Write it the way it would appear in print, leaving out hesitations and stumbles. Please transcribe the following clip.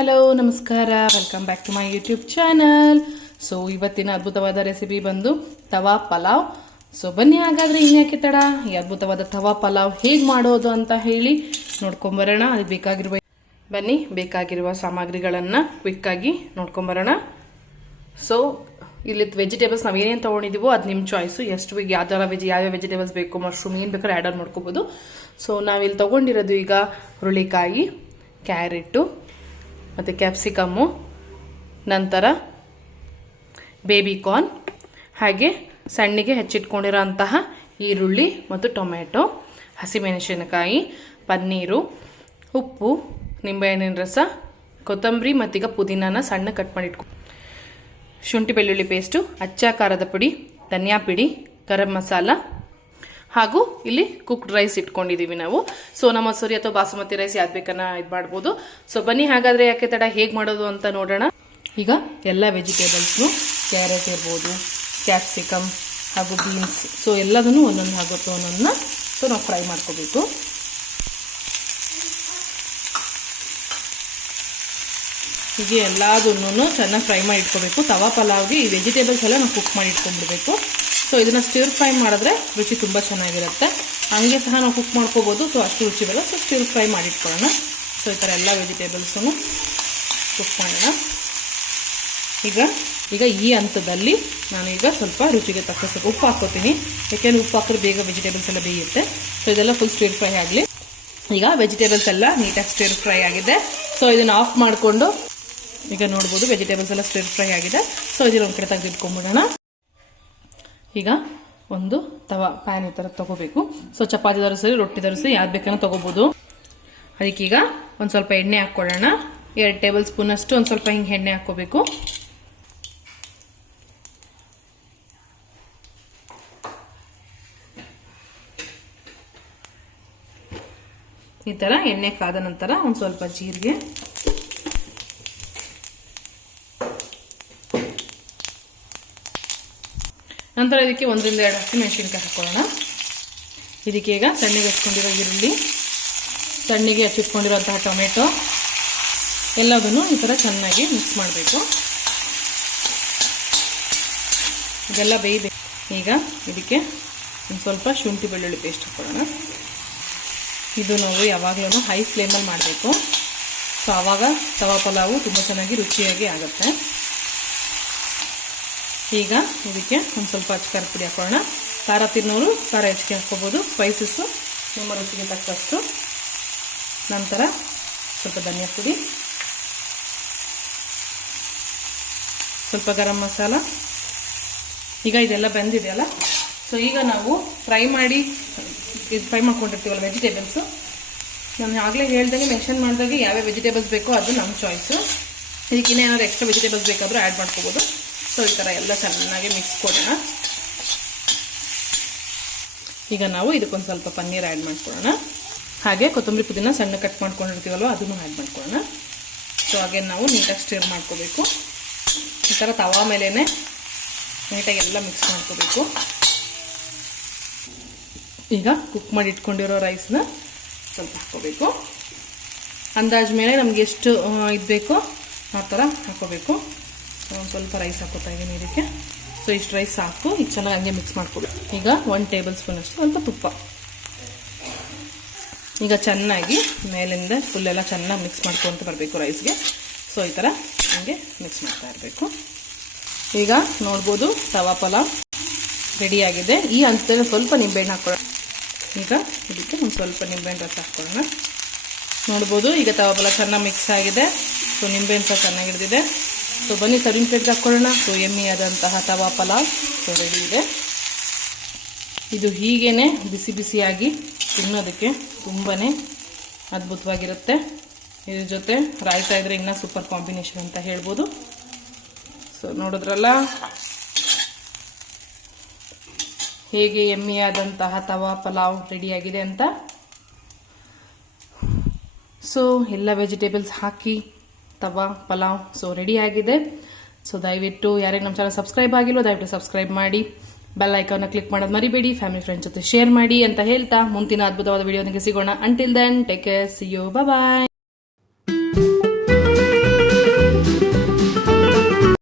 Hello ನಮಸ್ಕಾರ, welcome back to my YouTube channel. So ಇವತ್ತಿನ ಅದ್ಭುತವಾದ ರೆಸಿಪಿ ಬಂದು ತವಾ ಪಲಾವ್. ಸೊ ಬನ್ನಿ ಹಾಗಾದ್ರೆ ಇನ್ಯಾಕೆ ತಡ, ಈ ಅದ್ಭುತವಾದ ತವಾ ಪಲಾವ್ ಹೇಗೆ ಮಾಡೋದು ಅಂತ ಹೇಳಿ ನೋಡ್ಕೊಂಬರೋಣ. ಅದಕ್ಕೆ ಬೇಕಾಗಿರುವ ಸಾಮಗ್ರಿಗಳನ್ನು ಕ್ವಿಕ್ ಆಗಿ ನೋಡ್ಕೊಂಬರೋಣ. ಸೊ ಇಲ್ಲಿ ವೆಜಿಟೇಬಲ್ಸ್ ನಾವು ಏನೇನು ತೊಗೊಂಡಿದ್ದೀವೋ ಅದು ನಿಮ್ಮ ಚಾಯ್ಸು, ಎಷ್ಟು ಯಾವ್ಯಾವ ವೆಜಿಟೇಬಲ್ಸ್ ಬೇಕು, ಮಶ್ರೂಮ್ ಏನು ಬೇಕಾದ್ರೆ ಆ್ಯಡ್ ಆನ್ ಮಾಡ್ಕೋಬೋದು. ಸೊ ನಾವಿಲ್ಲಿ ತೊಗೊಂಡಿರೋದು ಈಗ ಹುರುಳಿಕಾಯಿ, ಕ್ಯಾರೆಟು ಮತ್ತು ಕ್ಯಾಪ್ಸಿಕಮ್ಮು, ನಂತರ ಬೇಬಿ ಕಾರ್ನ್, ಹಾಗೆ ಸಣ್ಣಗೆ ಹೆಚ್ಚಿಟ್ಕೊಂಡಿರೋ ಅಂತಹ ಈರುಳ್ಳಿ ಮತ್ತು ಟೊಮೆಟೊ, ಹಸಿಮೆಣಸಿನಕಾಯಿ, ಪನ್ನೀರು, ಉಪ್ಪು, ನಿಂಬೆಹಣ್ಣಿನ ರಸ, ಕೊತ್ತಂಬರಿ ಮತ್ತೀಗ ಪುದೀನಾನ ಸಣ್ಣ ಕಟ್ ಮಾಡಿ ಶುಂಠಿ ಬೆಳ್ಳುಳ್ಳಿ ಪೇಸ್ಟು, ಅಚ್ಚ ಖಾರದ ಪುಡಿ, ಧನಿಯಾ ಪುಡಿ, ಗರಂ ಮಸಾಲ, ಹಾಗೂ ಇಲ್ಲಿ ಕುಕ್ಡ್ ರೈಸ್ ಇಟ್ಕೊಂಡಿದ್ದೀವಿ ನಾವು. ಸೊ ನಮ್ಮ ಮಸೂರಿ ಅಥವಾ ಬಾಸುಮತಿ ರೈಸ್ ಯಾವ್ದು ಬೇಕನ್ನ ಇದು ಮಾಡ್ಬೋದು. ಸೊ ಬನ್ನಿ ಹಾಗಾದರೆ ಯಾಕೆ ತಡ, ಹೇಗೆ ಮಾಡೋದು ಅಂತ ನೋಡೋಣ. ಈಗ ಎಲ್ಲ ವೆಜಿಟೇಬಲ್ಸ್ನು, ಕ್ಯಾರೆಟ್ ಇರ್ಬೋದು, ಕ್ಯಾಪ್ಸಿಕಮ್ ಹಾಗೂ ಬೀನ್ಸ್, ಸೊ ಎಲ್ಲದನ್ನು ಒಂದೊಂದು ಆಗುತ್ತೆ ಒಂದೊಂದನ್ನ. ಸೊ ನಾವು ಫ್ರೈ ಮಾಡ್ಕೋಬೇಕು. ಹೀಗೆ ಎಲ್ಲದನ್ನು ಚೆನ್ನಾಗಿ ಫ್ರೈ ಮಾಡಿ ಇಟ್ಕೋಬೇಕು. ತವಾ ಪಲಾವ್ಗೆ ಈ ವೆಜಿಟೇಬಲ್ಸ್ ಎಲ್ಲ ನಾವು ಕುಕ್ ಮಾಡಿ ಇಟ್ಕೊಂಡ್ಬಿಡ್ಬೇಕು. ಸೊ ಇದನ್ನು ಸ್ಟಿರ್ ಫ್ರೈ ಮಾಡಿದ್ರೆ ರುಚಿ ತುಂಬ ಚೆನ್ನಾಗಿರುತ್ತೆ. ಹಂಗೆ ಸಹ ನಾವು ಕುಕ್ ಮಾಡ್ಕೋಬೋದು. ಸೊ ಅಷ್ಟು ರುಚಿ ಬರೋಲ್ಲ. ಸೊ ಸ್ಟಿರ್ ಫ್ರೈ ಮಾಡಿ ಇಟ್ಕೊಳ್ಳೋಣ. ಸೊ ಈ ಥರ ಎಲ್ಲ ವೆಜಿಟೇಬಲ್ಸನ್ನು ಕುಕ್ ಮಾಡೋಣ. ಈಗ ಈ ಹಂತದಲ್ಲಿ ನಾನೀಗ ಸ್ವಲ್ಪ ರುಚಿಗೆ ತಕ್ಕಷ್ಟು ಉಪ್ಪು ಹಾಕ್ಕೋತೀನಿ. ಯಾಕೆಂದರೆ ಉಪ್ಪು ಹಾಕಿದ್ರೆ ಬೇಗ ವೆಜಿಟೇಬಲ್ಸ್ ಎಲ್ಲ ಬೇಯುತ್ತೆ. ಸೊ ಇದೆಲ್ಲ ಫುಲ್ ಸ್ಟಿರ್ ಫ್ರೈ ಆಗಲಿ. ಈಗ ವೆಜಿಟೇಬಲ್ಸ್ ಎಲ್ಲ ನೀಟಾಗಿ ಸ್ಟಿರ್ ಫ್ರೈ ಆಗಿದೆ. ಸೊ ಇದನ್ನು ಆಫ್ ಮಾಡಿಕೊಂಡು ಈಗ ನೋಡ್ಬೋದು ವೆಜಿಟೇಬಲ್ಸ್ ಎಲ್ಲ ಸ್ಟಿರ್ ಫ್ರೈ ಆಗಿದೆ. ಸೊ ಇದನ್ನು ಒಂದು ಕಡೆ ತೆಗೆದಿಟ್ಕೊಂಡ್ಬಿಡೋಣ. ಈಗ ಒಂದು ತವಾ ಪ್ಯಾನ್ ಈ ಥರ ತೊಗೋಬೇಕು. ಸೊ ಚಪಾತಿದಾರು ಸರಿ, ರೊಟ್ಟಿದಾರು ಸರಿ, ಯಾವ್ದು ಬೇಕನ್ನ ತೊಗೋಬೋದು. ಅದಕ್ಕೀಗ ಒಂದು ಸ್ವಲ್ಪ ಎಣ್ಣೆ ಹಾಕ್ಕೊಳ್ಳೋಣ. 2 ಟೇಬಲ್ ಸ್ಪೂನ್ ಅಷ್ಟು ಒಂದು ಸ್ವಲ್ಪ ಹಿಂಗೆ ಎಣ್ಣೆ ಹಾಕ್ಕೋಬೇಕು. ಈ ಥರ ಎಣ್ಣೆ ಕಾದ ನಂತರ ಒಂದು ಸ್ವಲ್ಪ ಜೀರಿಗೆ, ನಂತರ ಇದಕ್ಕೆ 1 ರಿಂದ 2 ಹಸಿಮೆಣಸಿನಕಾಯಿ ಹಾಕೊಳ್ಳೋಣ. ಇದಕ್ಕೆ ಈಗ ಸಣ್ಣಗೆ ಹಚ್ಕೊಂಡಿರೋ ಈರುಳ್ಳಿ, ಸಣ್ಣಗೆ ಹಚ್ಚಿಟ್ಕೊಂಡಿರೋಂತಹ ಟೊಮೆಟೊ ಎಲ್ಲದನ್ನು ಈ ಥರ ಚೆನ್ನಾಗಿ ಮಿಕ್ಸ್ ಮಾಡಬೇಕು. ಇದೆಲ್ಲ ಬೇಯಬೇಕು. ಈಗ ಇದಕ್ಕೆ ಒಂದು ಸ್ವಲ್ಪ ಶುಂಠಿ ಬೆಳ್ಳುಳ್ಳಿ ಪೇಸ್ಟ್ ಹಾಕೊಳ್ಳೋಣ. ಇದು ನಾವು ಯಾವಾಗಲೂ ಹೈ ಫ್ಲೇಮಲ್ಲಿ ಮಾಡಬೇಕು. ಸೊ ಆವಾಗ ತವಾ ಪಲಾವು ತುಂಬ ಚೆನ್ನಾಗಿ ರುಚಿಯಾಗಿ ಆಗುತ್ತೆ. ಈಗ ಇದಕ್ಕೆ ಒಂದು ಸ್ವಲ್ಪ ಅಚ್ಚ ಪುಡಿ ಹಾಕೋಣ. ಖಾರ ತಿನ್ನೋರು ಖಾರ ಹೆಚ್ಚಿಗೆ ಹಾಕ್ಕೋಬೋದು, ಸ್ಪೈಸಸ್ಸು ನಿಮ್ಮ ರುಚಿಗೆ ತಕ್ಕಷ್ಟು. ನಂತರ ಸ್ವಲ್ಪ ಧನಿಯಾ ಪುಡಿ, ಸ್ವಲ್ಪ ಗರಂ ಮಸಾಲ. ಈಗ ಇದೆಲ್ಲ ಬೆಂದಿದೆಯಲ್ಲ, ಸೊ ಈಗ ನಾವು ಫ್ರೈ ಮಾಡ್ಕೊಂಡಿರ್ತೀವಲ್ಲ ವೆಜಿಟೇಬಲ್ಸು, ನಾನು ಆಗಲೇ ಹೇಳ್ದಂಗೆ ಮೆನ್ಷನ್ ಮಾಡಿದಾಗೆ ಯಾವ್ಯಾವ ವೆಜಿಟೇಬಲ್ಸ್ ಬೇಕೋ ಅದು ನಮ್ಮ ಚಾಯ್ಸು. ಇದಕ್ಕಿನ್ನ ಏನಾದ್ರು ಎಕ್ಸ್ಟ್ರಾ ವೆಜಿಟೇಬಲ್ಸ್ ಬೇಕಾದರೂ ಆ್ಯಡ್ ಮಾಡ್ಕೋಬೋದು. ಸೊ ಈ ಥರ ಎಲ್ಲ ಚೆನ್ನಾಗಿ ಮಿಕ್ಸ್ ಕೊಡೋಣ. ಈಗ ನಾವು ಇದಕ್ಕೊಂದು ಸ್ವಲ್ಪ ಪನ್ನೀರ್ ಆ್ಯಡ್ ಮಾಡ್ಕೊಳ್ಳೋಣ. ಹಾಗೆ ಕೊತ್ತಂಬರಿ ಪುದೀನ ಸಣ್ಣ ಕಟ್ ಮಾಡ್ಕೊಂಡಿರ್ತೀವಲ್ವ ಅದನ್ನು ಆ್ಯಡ್ ಮಾಡ್ಕೊಳ್ಳೋಣ. ಸೊ ಹಾಗೆ ನಾವು ನೀಟಾಗಿ ಸ್ಟಿರ್ ಮಾಡ್ಕೋಬೇಕು. ಈ ಥರ ತವಾ ಮೇಲೇ ನೀಟಾಗಿ ಎಲ್ಲ ಮಿಕ್ಸ್ ಮಾಡ್ಕೋಬೇಕು. ಈಗ ಕುಕ್ ಮಾಡಿ ಇಟ್ಕೊಂಡಿರೋ ರೈಸ್ನ ಸ್ವಲ್ಪ ಹಾಕ್ಕೋಬೇಕು. ಅಂದಾಜು ಮೇಲೆ ನಮ್ಗೆ ಎಷ್ಟು ಇದು ಬೇಕೋ ಆ ಥರ ಹಾಕ್ಕೋಬೇಕು. ಒಂದು ಸ್ವಲ್ಪ ರೈಸ್ ಹಾಕೋತಾ ಇದ್ದೀನಿ ಇದಕ್ಕೆ. ಸೊ ಇಷ್ಟು ರೈಸ್ ಸಾಕು. ಈಗ ಚೆನ್ನಾಗಿ ಹಂಗೆ ಮಿಕ್ಸ್ ಮಾಡ್ಕೋಬೇಕು. ಈಗ 1 ಟೇಬಲ್ ಸ್ಪೂನ್ ಅಷ್ಟು ಸ್ವಲ್ಪ ತುಪ್ಪ. ಈಗ ಚೆನ್ನಾಗಿ ಮೇಲಿಂದ ಫುಲ್ಲೆಲ್ಲ ಚೆನ್ನಾಗಿ ಮಿಕ್ಸ್ ಮಾಡ್ಕೊತ ಬರಬೇಕು ರೈಸ್ಗೆ. ಸೊ ಈ ಥರ ಹಂಗೆ ಮಿಕ್ಸ್ ಮಾಡ್ತಾ ಇರಬೇಕು. ಈಗ ನೋಡ್ಬೋದು ತವಾ ಪಲಾವ್ ರೆಡಿಯಾಗಿದೆ. ಈ ಹಂತದಲ್ಲಿ ಸ್ವಲ್ಪ ನಿಂಬೆಹಣ್ಣು ಹಾಕ್ಕೊಳ್ಳೋಣ. ಈಗ ಇದಕ್ಕೆ ಒಂದು ಸ್ವಲ್ಪ ನಿಂಬೆಹಣ್ಣು ರಸ ಹಾಕ್ಕೊಳ್ಳೋಣ. ನೋಡ್ಬೋದು ಈಗ ತವಾ ಪಲಾವ್ ಚೆನ್ನಾಗಿ ಮಿಕ್ಸ್ ಆಗಿದೆ. ಸೊ ನಿಂಬೆಹಣ್ಣು ಸಹ ಚೆನ್ನಾಗಿ ಹಿಡಿದಿದೆ. ಸೊ ಬನ್ನಿ ಸರ್ವಿಂಗ್ ಪ್ಲೇಟ್ಗೆ ಹಾಕ್ಕೊಳ್ಳೋಣ. ಸೊ ಯಮ್ಮಿ ಆದಂತಹ ತವಾ ಪಲಾವ್ ಸೊ ರೆಡಿ ಇದೆ. ಇದು ಹೀಗೇ ಬಿಸಿ ಬಿಸಿಯಾಗಿ ತಿನ್ನೋದಕ್ಕೆ ತುಂಬಾ ಅದ್ಭುತವಾಗಿರುತ್ತೆ. ಇದ್ರ ಜೊತೆ ರಾಯ್ತಾ ಇದ್ರೆ ಇನ್ನೂ ಸೂಪರ್ ಕಾಂಬಿನೇಷನ್ ಅಂತ ಹೇಳ್ಬೋದು. ಸೊ ನೋಡಿದ್ರಲ್ಲ ಹೇಗೆ ಯಮ್ಮಿ ಆದಂತಹ ತವಾ ಪಲಾವ್ ರೆಡಿಯಾಗಿದೆ ಅಂತ. ಸೊ ಎಲ್ಲ ವೆಜಿಟೇಬಲ್ಸ್ ಹಾಕಿ ತವಾ ಪಲಾವ್ ಸೊ ರೆಡಿ ಆಗಿದೆ. ಸೊ ದಯವಿಟ್ಟು ಯಾರಿಗೆ ನಮ್ಮ ಚಾನಲ್ ಸಬ್ಸ್ಕ್ರೈಬ್ ಆಗಿಲ್ಲ ದಯವಿಟ್ಟು ಸಬ್ಸ್ಕ್ರೈಬ್ ಮಾಡಿ, ಬೆಲ್ ಐಕಾನ್ನ ಕ್ಲಿಕ್ ಮಾಡೋದು ಮರಿಬೇಡಿ, ಫ್ಯಾಮಿಲಿ ಫ್ರೆಂಡ್ಸ್ ಜೊತೆ ಶೇರ್ ಮಾಡಿ ಅಂತ ಹೇಳ್ತಾ ಮುಂದಿನ ಅದ್ಭುತವಾದ ವಿಡಿಯೋನಿಗೆ ಸಿಗೋಣ. Until then take care, see you, bye.